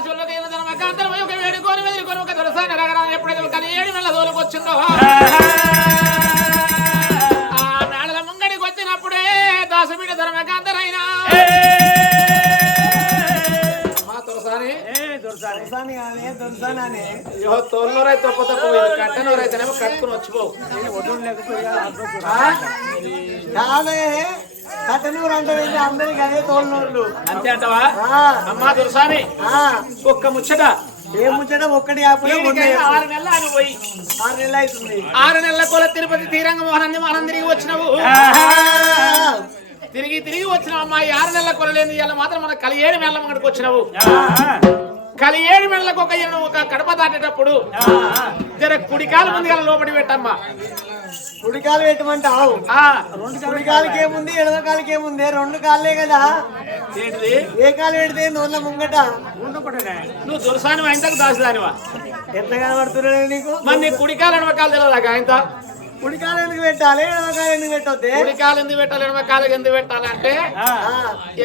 దాసులకి ధర్మకాంతరం ఒక వేడుకొని వెదుకొని ఒక దొరసాని రగరా ఎప్పుడైతే కానీ 7 నెలల దోలుకొచ్చిందో ఆ మేడల ముంగడికి వచ్చినప్పుడే దాసుబిడ్డ ధర్మకాంతరైనా తోళ్ళరైతే కట్టనోరైతేనేమో కట్టుకుని వచ్చిపోవు కట్టనూరు అంటే అందరికి అదే తోలినోళ్ళు అంతే అంటవా అమ్మా దుర్సాని ఒక్క ముచ్చట ఏ ముచ్చట ఒక్కటి 6 నెలలు అని పోయి 6 నెలలు అవుతుంది 6 నెలల కోల తిరుపతి తీరంగ మోహనాన్ని మనం తిరిగి వచ్చినావు తిరిగి వచ్చినావు అమ్మా 6 నెలల కొలలేని ఇవాళ మాత్రం మన కలి 7 నెలల ముంగడికి వచ్చినావు కలి 7 నెలలకు ఒక కడప దాటేటప్పుడు జర కుడికాలు ముందుగా లోపడి పెట్టమ్మా కుడికాలు పెట్టమంటావు కుడికాలకి ఏముంది ఎడమ కాలకి ఏముంది 2 కాళ్ళే కదా ఏంటిది ఏ కాలు పెడితే నోళ్ళ ముంగట నువ్వు దురసాని ఆయనకు దాసుదానివా ఎట్లా కనబడుతున్నాడు నీకు మరి నీ కుడికాలు ఎడమకాలు తెలియదాకా ఆయన కుడికాలు ఎందుకు పెట్టాలి ఎడమకాలు ఎందుకు పెట్టొద్దే కుడికాలు ఎందుకు పెట్టాలి ఎడమకాలు ఎందుకు పెట్టాలంటే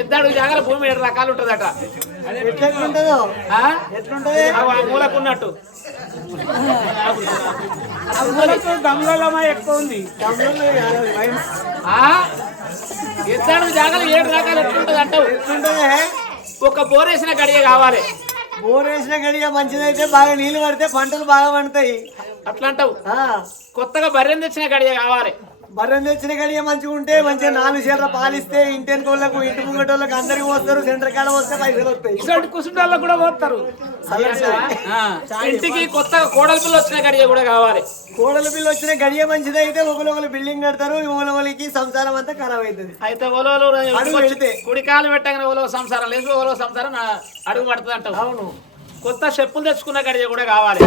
ఎద్దడు జాగర భూమి 7 రకాలు ఉంటదట ఎట్లుంటదో ఎట్లుంటది మూలకున్నట్టు గమ్లమా ఎక్కువ ఉంది ఎద్దడు జాగర 7 రకాలు ఎట్లుంటది అంటావు ఎట్లుంటదే ఒక బోరేసిన గడియ కావాలి బోరేసిన గడియ మంచిదైతే బాగా నీళ్లు పడితే పంటలు బాగా పండుతాయి అట్లా అంటావు కొత్తగా బర్రెని తెచ్చిన గడియ కావాలి బర్రెని తెచ్చిన గడియ మంచిగా ఉంటే మంచిగా 4 చీరలు పాలిస్తే ఇంటెనుకోళ్ళకు ఇంటి ముంగటోళ్ళకి అందరికి పోస్తారు సెంటర్ కాడ వస్తే పైసలు వస్తాయి కుసుండాలకు కూడా పోతారు ఇంటికి కొత్తగా కోడల పిల్ల వచ్చిన గడియ కూడా కావాలి కోడల పిల్ల వచ్చిన గడియ మంచిది అయితే ఒకరు బిల్డింగ్ కడతారు ఒకరికి సంసారం అంతా ఖరాబ్ అవుతుంది అయితే ఓలో కుడికాలు పెట్టగానే ఓలో సంసారం లేదు ఓలో సంసారం అడుగు పడుతుంది అంటావు అవును కొత్త చెప్పులు తెచ్చుకున్న గడియ కూడా కావాలి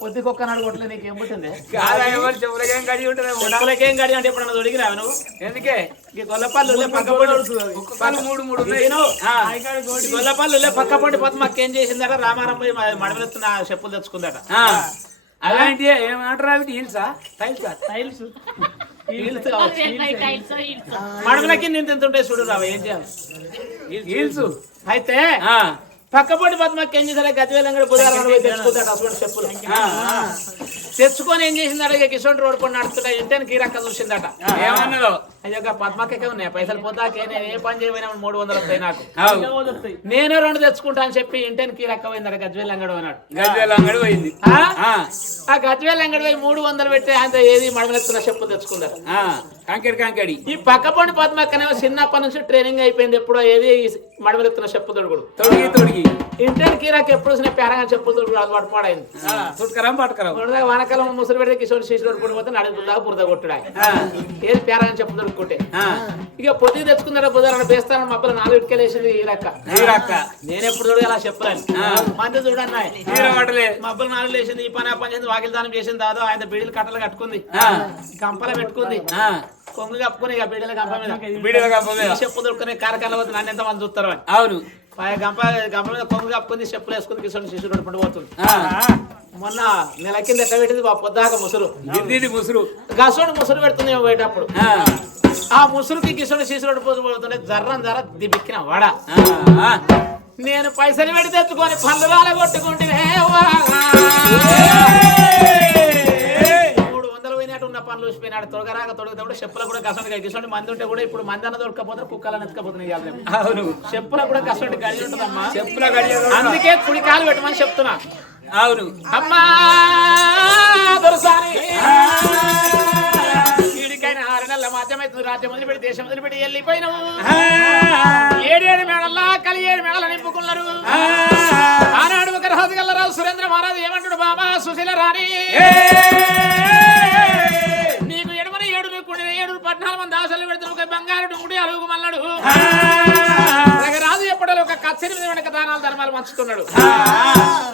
పొద్దుకి ఒక్క నాడు కొట్టలే నీకేం పుట్టింది చెప్పులకేం గడి ఉంటుంది గడి అంటే ఎప్పుడన్నా దొడికినావు నువ్వు ఎందుకే గొల్లపల్లి పక్కపండి 3 గొల్లపల్లి పక్కపండి పోతే మాకేం చేసిందట రామారం పోయి మడమలెత్తున్న చెప్పులు తెచ్చుకుందట అలాంటి ఏమంటారు అవి హిల్సా టైల్స్ మడమలకి నేను ఎంత ఉంటాయి చూడు రావా ఏం చేయాలి హిల్స్ అయితే పక్కపొడి పద్మకి ఏం చేశారు గజ్వేలంగడి బుధారం తెచ్చుకుంటాడు అటువంటి చెప్పులు తెచ్చుకొని ఏం చేసిందట ఇక కిషోర్ రోడ్ కొన్ని నడుస్తుంటా ఇంటని కీరక్క చూసిందట ఏమన్నదో అయ్యో పద్మకే ఉన్నాయి పైసలు పోతాకే నేను ఏ పని చేయమైనా 300 వస్తాయి నాకు నేను 2 తెచ్చుకుంటా అని చెప్పి ఇంటని కీరక్క పోయిందట గజ్వేలంగడు అన్నాడు గజ్వేలంగడి పోయింది ఆ గజ్వేలంగడి పోయి 300 పెట్టి అంత ఏది మడమలెత్తున్న చెప్పులు తెచ్చుకుందట కంకెడి ఈ పక్కపొండి పద్మక్కనేమో చిన్నప్పటి నుంచి ట్రైనింగ్ అయిపోయింది ఎప్పుడో ఏది మడమలెత్తున్న చెప్పు తొడుగుడు తొడిగి ఇంటర్ కిరాకి ఎప్పుడు వచ్చిన పేరంగా చెప్పు తొడుగుడు అది పడిపోయింది చుట్టుకరం పట్టుకరం వానకాలం ముసలి పెడితే కిషోర్ శిశుడు పడిపోతే నడుపుదాకా బురద కొట్టుడా ఏది పేరంగా చెప్పు తొడుక్కుంటే ఇక పొద్దు తెచ్చుకున్నాడు బుధారణ వేస్తాను మబ్బులు 4 ఇటుకలు వేసింది ఈ రక్క నేను ఎప్పుడు చూడు అలా చెప్పలేను మంది చూడన్నాయి మబ్బులు 4 వేసింది ఈ పని ఆ పని చేసింది వాకిలి దానం చేసింది దాదో ఆయన బీడీలు కట్టలు కట్టుకుంది కంపల పెట్టుకుంది కొంగు కప్పుకుని ఇక బీడీల గంప మీద చెప్పు దొరుకునే కార్యక్రమాలు పోతే నన్ను ఎంత మంది చూస్తారు అని అవును గంప మీద కొంగు కప్పుకుంది చెప్పులు వేసుకుని కిషోర్ శిశుడు పడిపోతుంది మొన్న నెల కింద ఎట్లా పెట్టింది పొద్దాక ముసురు గసోడు ముసురు పెడుతుంది పోయేటప్పుడు ఆ ముసురుకి కిషోర్ శిశుడు పోతుండే జర్ర దిబిక్కిన వాడ నేను పైసలు పెట్టి తెచ్చుకొని పళ్ళు రాల కొట్టుకుంటే 300 పోయినట్టు ఉన్న పనులు చూసిపోయినాడు తొడగరాక తొడగతప్పుడు చెప్పులు కూడా కసండి గిసండి మంది ఉంటే కూడా ఇప్పుడు మంది అన్న దొరకపోతే కుక్కలను ఎత్తుకపోతున్నాయి అవును చెప్పుల కూడా కసండి గడి ఉంటుందమ్మా చెప్పుల గడి అందుకే కుడి కాలు పెట్టమని చెప్తున్నా అవును అమ్మా దొరసాని ఈడికైనా 6 నెలల మాధ్యమైతుంది రాజ్యం వదిలిపెట్టి దేశం వదిలిపెట్టి వెళ్ళిపోయినాము 7 మేడల్లా కలి 7 మేడలు నింపుకున్నారు ఆనాడు ఒక రాజు గల్లరాజు సురేంద్ర మహారాజు ఏమంటాడు బాబా సుశీల రాణి నీకు ఎడమని 7 నీకు 14 మంది ఆశలు పెడుతున్న ఒక బంగారు గుడి అలుగు మన్నాడు రాజు ఎప్పుడో ఒక కచ్చరి మీద వెనక దానాలు ధర్మాలు పంచుతున్నాడు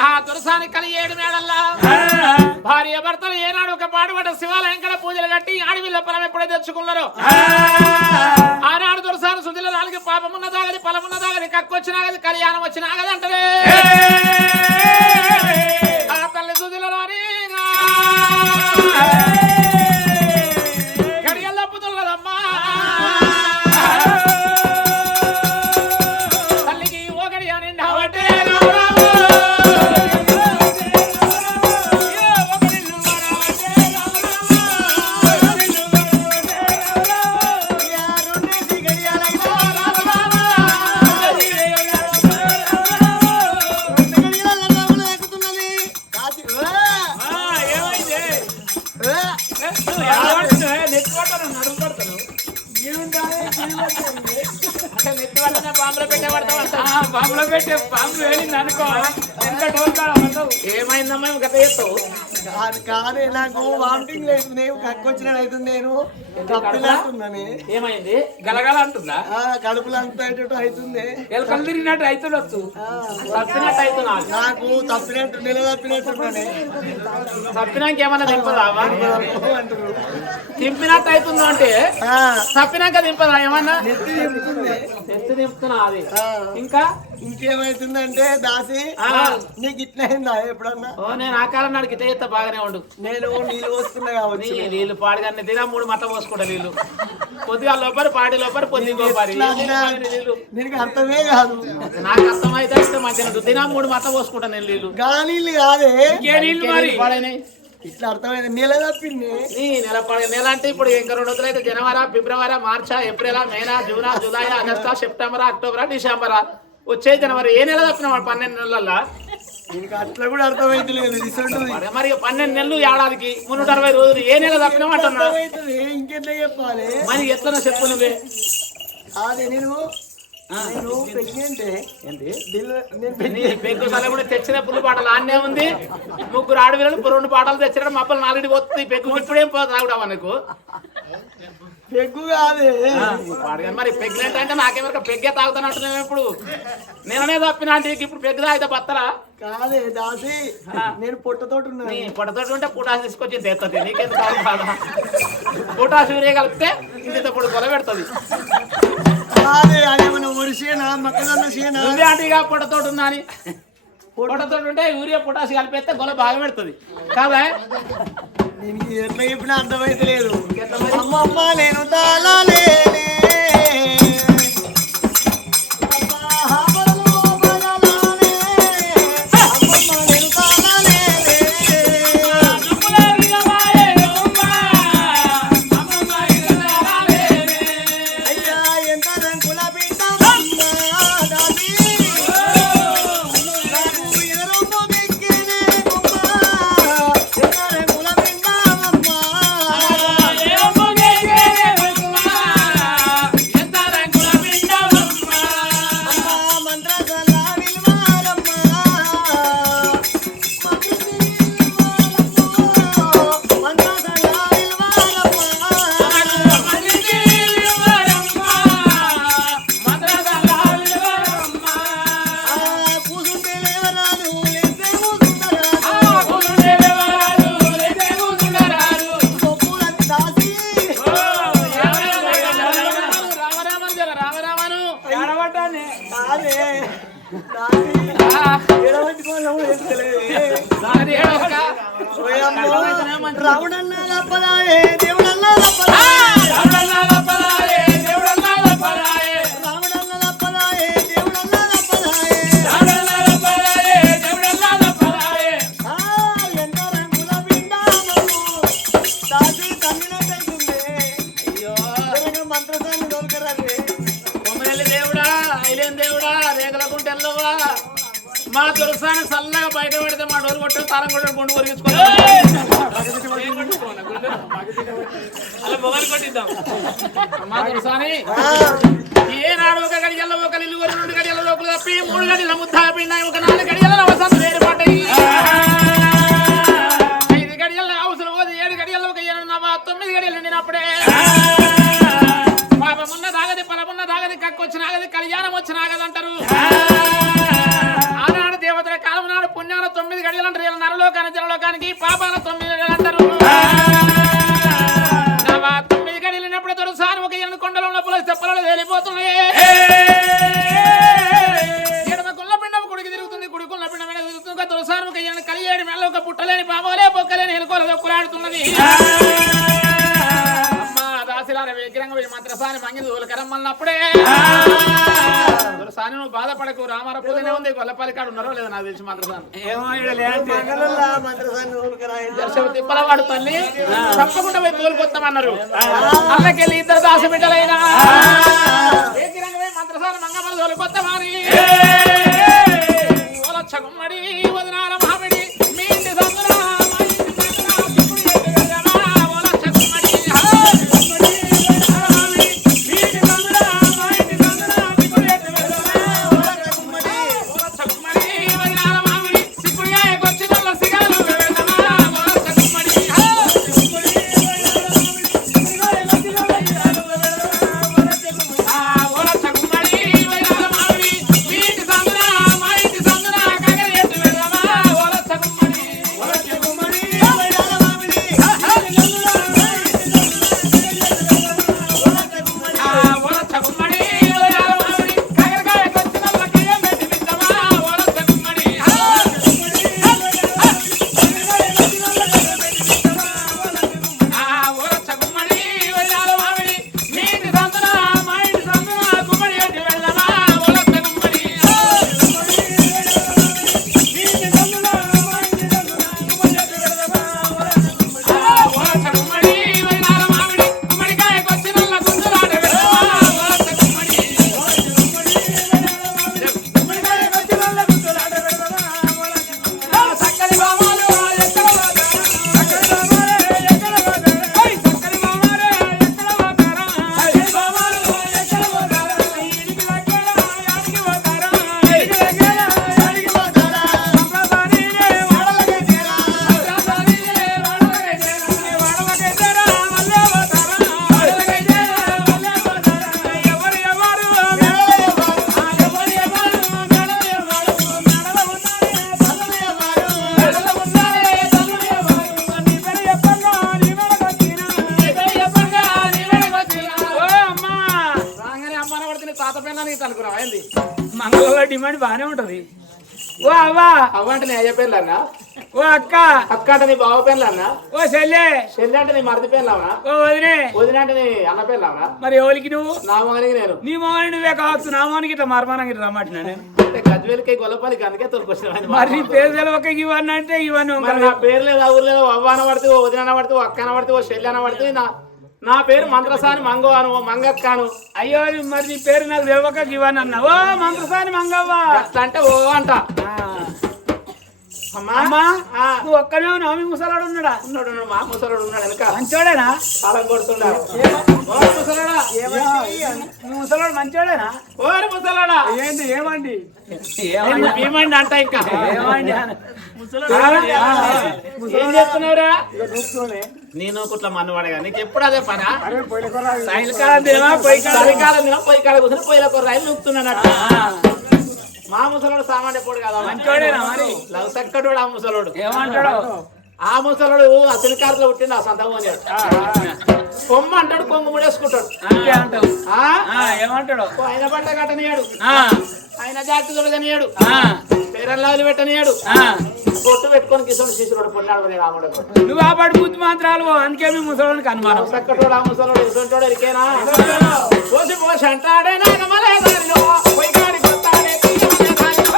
ఆ దురసాని కలి 7 మేడల్లా భార్య భర్తలు ఏనాడు ఒక పాడుబడ్డ శివాలయం కడ పూజలు కట్టి ఆడవిల్ల పొలం ఎప్పుడైతే తెచ్చుకున్నారో ఆనాడు దురసాని సుధిల నాలుగు పాపమున్న దాగది పొలమున్న దాగది కక్కొచ్చినాగది కళ్యాణం వచ్చినాగది అంటదే ఆ తల్లి సుధిల రాని గడియలు తప్పుతున్నదమ్మా తల్లి నెత్తి పడిన బాంబులో పెట్టబడతావు. బాంబులో పెట్టే బాంబు వెళ్ళింది అనుకో ఎంత టోల్తాడు పడతావు. ఏమైందమ్మా గత చేస్తావు? కాదే నాకు వామిటింగ్ లేస్తుంది, కక్కొచ్చినట్టు అవుతుంది, నేను తప్పినట్టున్నాను. ఏమైంది? గలగల అంటుందా? కడుపులు అంత అవుతుంది, ఎలకలు తిరిగినట్టు అవుతుండొచ్చు. తప్పినట్టు అవుతున్నావు. నాకు తప్పినట్టు నెల తప్పినట్టున్నానే. తప్పినాక ఏమన్నా దింపదా? అంటారు దింపినట్టు అవుతుందో అంటే తప్పినాక దింపదా ఏమన్నా? నెత్తి దింపుతుంది. నెత్తి దింపుతున్నా అది. ఇంకా ఇంకేమైతుందంటే దాసి నీకు ఇట్లా అయిందా ఎప్పుడన్నా? ఓ నేను ఆ కాలం నాడు గిట్ట చేస్తా బాగానే ఉండు. నేను నీళ్ళు పోస్తున్నా కావచ్చు. నీళ్ళు పాడిగానే తినా 3 మట్ల పోసుకుంటా నీళ్ళు. కొద్దిగా లోపలి పాడి లోపలి పొద్దు నీకు అర్థమే కాదు. నాకు అర్థమైతే మంచిగా తినా 3 మట్ల పోసుకుంటా నేను నీళ్ళు. నీళ్ళు కాదే నీళ్ళు మరి పాడైనాయి. ఇట్లా అర్థమైంది. నెల తప్పింది. నెల అంటే ఇప్పుడు ఇంకా 2 రోజులు అయితే జనవరి, ఫిబ్రవరి, మార్చా, ఏప్రిల్, మేనా, జూనా, జూలై, ఆగస్టా, సెప్టెంబర్, అక్టోబర్, డిసెంబర్, వచ్చే జనవరి. ఏ నెల తప్పిన 12 నెలల్లో? నీకు అట్లా కూడా అర్థమైతే లేదు. మరి 12 నెలలు ఏడాదికి 360 రోజులు ఏ నెల తప్పినామంటున్నా? ఇంకెట్లా చెప్పాలి మరి ఎట్లా చెప్పు నువ్వే. అదే నేను ప్రెగ్నెంట్ పెగ్గు సల కూడా తెచ్చిన పుల్లు పాటలు ఆన్నే ఉంది. 3 ఆడపిల్లలు 2 పాటలు తెచ్చిన మప్పలు 4 పోతుంది. పెగ్గు ఇప్పుడేం తాగుడావా నీకు? పెగ్గు కాదే. మరి ప్రెగ్నెంట్ అంటే నాకేమో పెగ్గే తాగుతానంటున్నావు. ఇప్పుడు నేననే తప్పినా అంటే ఇప్పుడు పెగ్గు తాగితే బత్తరా? కాదే దాసి, నేను పొట్టతోటి ఉన్నా. పొట్టతోటి ఉంటే పుటాసు తీసుకొచ్చి తెస్తుంది. నీకెందుకు కాదు బాధ? పుటాసు యూరియా కలిపితే ఇంత పొడి కొల పెడుతుంది. అదేమన్నా ఒరిసేనా మొక్కజొన్న సేనా? అంటే ఇక పొట్టతోటి ఉందా అని. పొట్టతోటి ఉంటే యూరియా పొటాసు కలిపేస్తే గొల బాగా పెడుతుంది కాదా? దీనికి ఎట్లా చెప్పినా అర్థమైతే లేదు. అమ్మమ్మ నేను తాళలేనే రావణన్నా తప్పదాయే దేవుడన్నా తప్పదాయే రావణన్నా తప్పదాయే దేవుడన్నా తప్పదాయే రావణన్నా తప్పదాయే దేవుడన్నా తప్పదాయే రావణన్నా తప్పదాయే దేవుడన్నా తప్పదాయే ఎంత రంగుల బిండాము దాసి తన్నినట్టుందే. అయ్యో మంత్రసాన్ని దొరకరాదే. కొమ్మరెల్లి దేవుడా, ఐలేని దేవుడా, రేగలకుంటెల్లవా, మా తులసాన్ని చల్లగా బయట పెడితే మా డోరు కొట్టే తాళం కొట్టే బొండు కొరిగించుకోవాలి. అలా మొగలు కొట్టిద్దాం. మా తులసాని ఏనాడు ఒక గడియల్లో ఒక ఇల్లు 2 గడియల లోపల తప్పి 3 గడియల ముద్ద పిండి ఒక 4 గడియల అవసరం వేరు పడ్డాయి. 5 గడియల అవసరం పోతే 7 గడియల్లో ఒక 9 గడియలు నిన్నప్పుడే పాపమున్న దాగది పలమున్న దాగది కక్కొచ్చిన ఆగది కళ్యాణం వచ్చిన ఆగదంటారు. ఆనాడు దేవతల కాలం నాడు పుణ్యాల 9 గడియలు అంటారు. నరలోకానికి జనలోకానికి పాపాల 9 గడియలు అంటారు. 9 గడియలు ఉన్నప్పుడు దొరసారి ఒక 8 కొండలు ఉన్న పుల చెప్పలలో వెళ్ళిపోతున్నాయి. ఎడమ కుళ్ళ పిండం కుడికి తిరుగుతుంది, కుడికున్న పిండం మీద తిరుగుతుంది. దొరసారి ఒక 8 కలియేడు మెల్ల ఒక పుట్టలేని పాపలే పొక్కలేని ఎలుకోల దొక్కులాడుతున్నది. విగ్రహంగా మంత్రసాని మంగి దూలకరమ్మన్నప్పుడే సాని నువ్వు బాధపడకు. రామారపుదనే ఉంది. గొల్లపల్లి కాడు ఉన్నారో లేదో నాకు తెలిసి మంత్రసాని తిప్పల వాడు తల్లి తప్పకుండా పోయి తోలుకొస్తామన్నారు. అల్లకెళ్ళి 2 దాసి బిడ్డలైనా మంత్రసాని మంగమ్మలు తోలుకొస్తామని గుమ్మడి వదనాల మామిడి మీ ఇంటి సందున ఓలచ్చ గుమ్మడి తాత పెళ్ళాన్ని ఇట్లా అనుకున్నావా ఏంది? మంగళ డిమాండ్ బానే ఉంటది. ఓ అవ్వా, అవ్వ అంటే నీ అయ్య పెళ్ళన్నా, ఓ అక్క, అక్క అంటే నీ బావ పెళ్ళన్నా, ఓ చెల్లె, చెల్లి అంటే నీ మరిది పెళ్ళావనా, ఓ వదినే. వదిన అంటే నీ అన్న పెళ్ళావనా? మరి ఎవరికి నువ్వు? నా మగనికి నేను. నీ మోహన్ నువ్వే కావచ్చు, నా మోహన్కి ఇట్లా మరమానం ఇట్లా రమ్మంటున్నా నేను. అంటే గజ్వేలకి గొల్లపల్లికి అందుకే తోలుకొచ్చిన. మరి నీ పేరు తెలవక ఇవన్నీ అంటే ఇవన్నీ మరి నా పేరు లేదు, ఆ ఊరు లేదు. అవ్వ అన పడితే, ఓ వదిన అన పడితే, ఓ అక్క అన పడితే, ఓ చెల్లి అన పడితే, నా పేరు మంత్రసాని మంగో అను, ఓ మంగక్కాను. అయ్యో మరి నీ పేరు నాకు తెలవక ఇవన్నీ అన్నా. ఓ మంత్రసాని మంగవ్వ అట్లా అంటే ఓ అంట. అమ్మా, నువ్వు ఒక్కనే నామి ముసలాడు ఉన్నాడా? ఉన్నాడు, మా ముసలాడు ఉన్నాడు వెనక మంచోడేనా? కాలం కొడుతున్నాడు. ఓ ముసలాడా, నువ్వు ముసలాడు మంచోడేనా? ఓరి ముసలాడా, ఏంటి ఏమండి ఏమండి అంట ఇంకా ఏమండి? ఏం చేస్తున్నావురా? నేను కుట్ల మన్నవాడగా నీకు ఎప్పుడు అదే పనా? చలికాలం దినమా పొయ్యి కాలం? చలికాలం దినం పొయ్యి కాడ కూర్చొని పొయ్యిలో రైలు నూపుతున్నానట. మా ముసలోడు సామాన్య పోడు కదా, మంచోడేనా మరి? లవ్ చక్కటోడు ఆ ముసలోడు. ఏమంటాడు? ఆ ముసలోడు ఆ శనికారులో పుట్టిండు, ఆ సంత పోయాడు. కొమ్మ అంటాడు, కొంగు ముడేసుకుంటాడు. అంతే అంటావు. ఆ ఏమంటాడు? ఆయన బట్ట కట్టనియాడు, ఆయన జాతి తొడగనియాడు, పేరల్లాలు పెట్టనియాడు, పొట్టు పెట్టుకొని కిషన్ శిశుడు పొన్నాడు రాముడు. నువ్వు ఆ పాటు బుద్ధి మాత్రాలు, అందుకే మీ ముసలానికి అనుమానం. చక్కటోడు ఆ ముసలోడు ఇటువంటి ఎరికేనా? పోసి పోసి అంటాడే నాగమలే దారిలో పొయ్యికాడి కొత్తాడే తీయమనే దారిలో.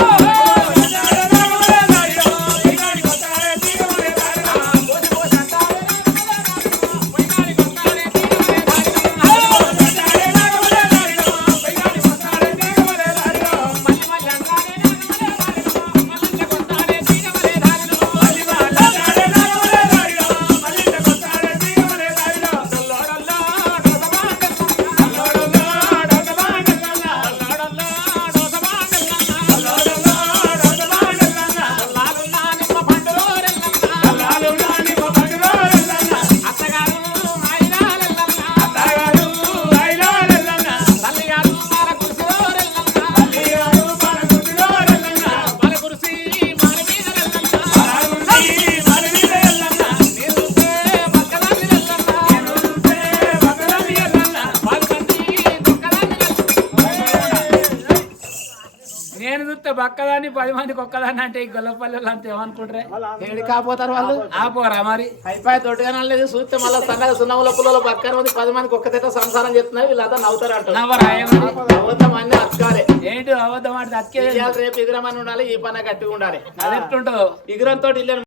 నేను చూస్తే బక్కదాన్ని 10 మందికి ఒక్కదాన్ని అంటే ఈ గొల్లపల్లెలు అంతా ఏమనుకుంటారే? ఏడి కాపోతారు వాళ్ళు. ఆపోరా మరి? అయిపోయి తోటగానే లేదు చూస్తే మళ్ళీ సన్నగా సున్నముల పుల్లలో పక్కన ఉంది 10 మందికి ఒక్కతేట సంసారం చేస్తున్నారు. వీళ్ళంతా నవ్వుతారు అంటారు. నవ్వరా ఏమని? నవ్వుతాం అన్ని అతకాలే. ఏంటి అబద్ధం ఆడితే అతికే రేపు ఎదురమని ఉండాలి, ఈ పని గట్టిగా ఉండాలి. అది ఎట్లుంటుందో? ఇగురంతో ఇల్లు